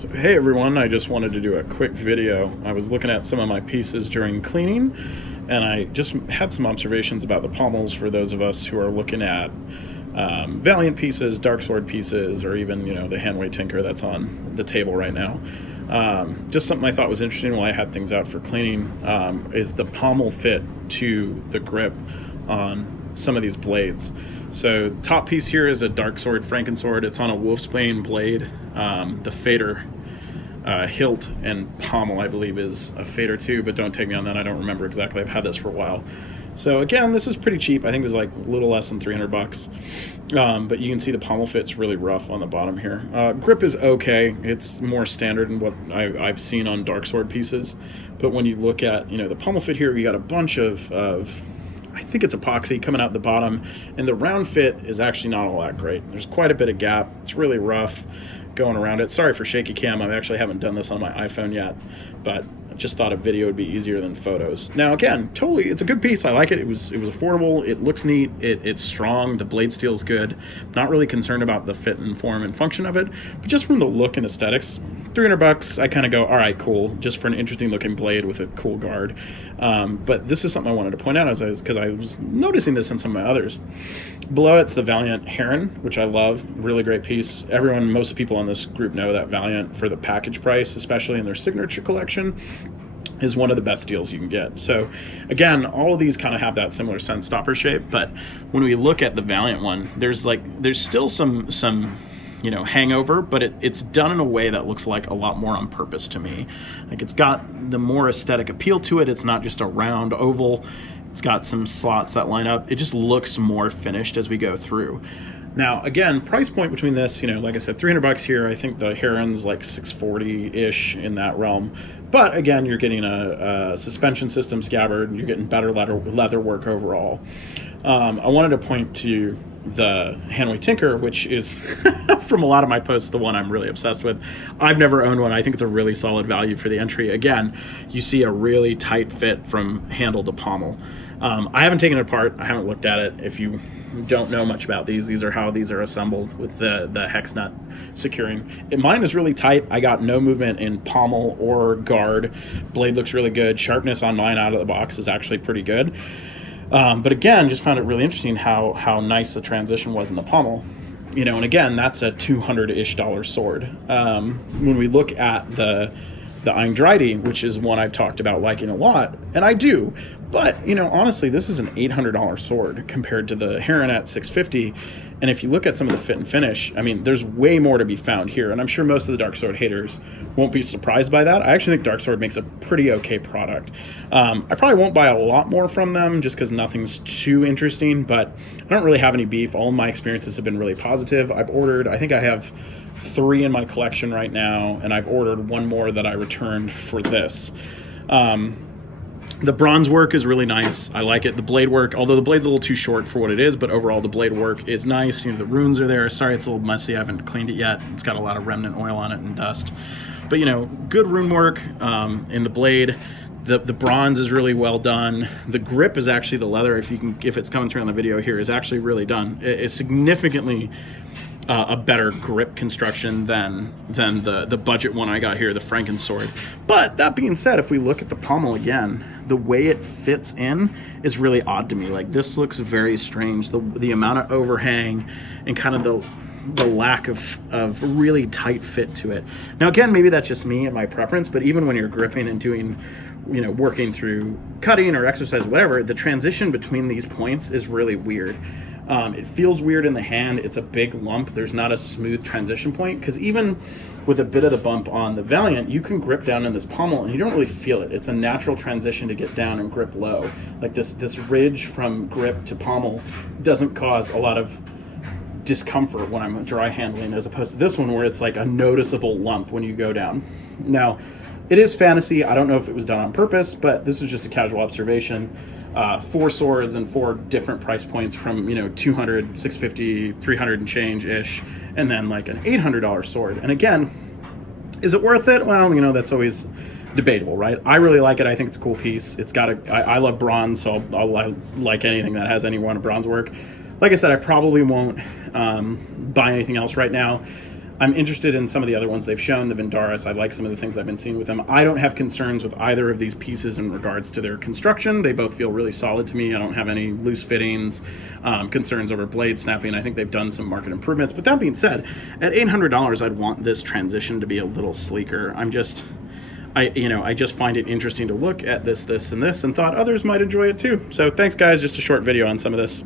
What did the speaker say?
So, hey everyone, I just wanted to do a quick video. I was looking at some of my pieces during cleaning, and I just had some observations about the pommels for those of us who are looking at Valiant pieces, Darksword pieces, or even, you know, the Hanwei Tinker that's on the table right now. Just something I thought was interesting while I had things out for cleaning is the pommel fit to the grip on some of these blades. So top piece here is a Darksword Frankensword. It's on a wolfsbane blade. The fader hilt and pommel, I believe, is a fader too, but don't take me on that. I don't remember exactly. I've had this for a while. So again, this is pretty cheap. I think it was like a little less than 300 bucks. But you can see the pommel fit's really rough on the bottom here. Grip is okay. It's more standard than what I've seen on Darksword pieces. But when you look at, you know, the pommel fit here, you got a bunch of I think it's epoxy coming out the bottom, and the round fit is actually not all that great. There's quite a bit of gap. It's really rough going around it. Sorry for shaky cam. I actually haven't done this on my iPhone yet, but I just thought a video would be easier than photos. Now again, totally, it's a good piece. I like it. It was affordable. It looks neat. It's strong. The blade steel's good. Not really concerned about the fit and form and function of it, but just from the look and aesthetics, 300 bucks, I kind of go, all right, cool, just for an interesting looking blade with a cool guard. But this is something I wanted to point out because I was noticing this in some of my others. Below it's the Valiant Heron, which I love, really great piece. Most people on this group know that Valiant, for the package price, especially in their signature collection, is one of the best deals you can get. So again, all of these kind of have that similar scent stopper shape, but when we look at the Valiant one, there's still some you know, hangover, but it's done in a way that looks like a lot more on purpose to me. Like, it's got the more aesthetic appeal to it. It's not just a round oval. It's got some slots that line up. It just looks more finished as we go through. Now, again, price point between this, you know, like I said, 300 bucks here. I think the Heron's like 640-ish in that realm. But again, you're getting a suspension system scabbard. You're getting better leather work overall. I wanted to point to the Hanwei Tinker, which is from a lot of my posts the one I'm really obsessed with. I've never owned one. I think it's a really solid value for the entry. Again, you see a really tight fit from handle to pommel. I haven't taken it apart. I haven't looked at it. If you don't know much about these are how these are assembled with the hex nut securing. Mine is really tight. I got no movement in pommel or guard. Blade looks really good. Sharpness on mine out of the box is actually pretty good. But again, just found it really interesting how nice the transition was in the pommel. You know, and again, that's a $200-ish sword. When we look at the Eindridi, which is one I've talked about liking a lot, and I do, but, you know, honestly, this is an $800 sword compared to the Heron at $650. And if you look at some of the fit and finish, I mean, there's way more to be found here. And I'm sure most of the Darksword haters won't be surprised by that. I actually think Darksword makes a pretty okay product. I probably won't buy a lot more from them just because nothing's too interesting, but I don't really have any beef. All of my experiences have been really positive. I think I have 3 in my collection right now, and I've ordered 1 more that I returned for this. The bronze work is really nice. I like it. The blade work, although the blade's a little too short for what it is, but overall the blade work is nice. You know, the runes are there. Sorry, it's a little messy. I haven't cleaned it yet. It's got a lot of remnant oil on it and dust. But, you know, good rune work in the blade. The bronze is really well done. The grip is actually the leather, if it's coming through on the video here, is actually really done. It's significantly a better grip construction than the budget one I got here, the Frankensword. But that being said, if we look at the pommel again, the way it fits in is really odd to me. Like, this looks very strange. The amount of overhang and kind of the lack of really tight fit to it. Now again, maybe that's just me and my preference, but even when you're gripping and doing, you know, working through cutting or exercise, whatever, the transition between these points is really weird. It feels weird in the hand. It's a big lump. There's not a smooth transition point, because even with a bit of the bump on the Valiant, you can grip down in this pommel and you don't really feel it. It's a natural transition to get down and grip low. Like this ridge from grip to pommel doesn't cause a lot of discomfort when I'm dry handling, as opposed to this one where it's like a noticeable lump when you go down. Now, it is fantasy. I don't know if it was done on purpose, but this is just a casual observation. 4 swords and 4 different price points from, you know, 200, 650, 300 and change-ish, and then like an $800 sword. And again, is it worth it? Well, you know, that's always debatable, right? I really like it. I think it's a cool piece. It's got I love bronze, so I'll like anything that has any one of bronze work. Like I said, I probably won't buy anything else right now. I'm interested in some of the other ones they've shown, the Vindaris. I like some of the things I've been seeing with them. I don't have concerns with either of these pieces in regards to their construction. They both feel really solid to me. I don't have any loose fittings, concerns over blade snapping. I think they've done some market improvements. But that being said, at $800, I'd want this transition to be a little sleeker. I just find it interesting to look at this, and thought others might enjoy it too. So thanks guys, just a short video on some of this.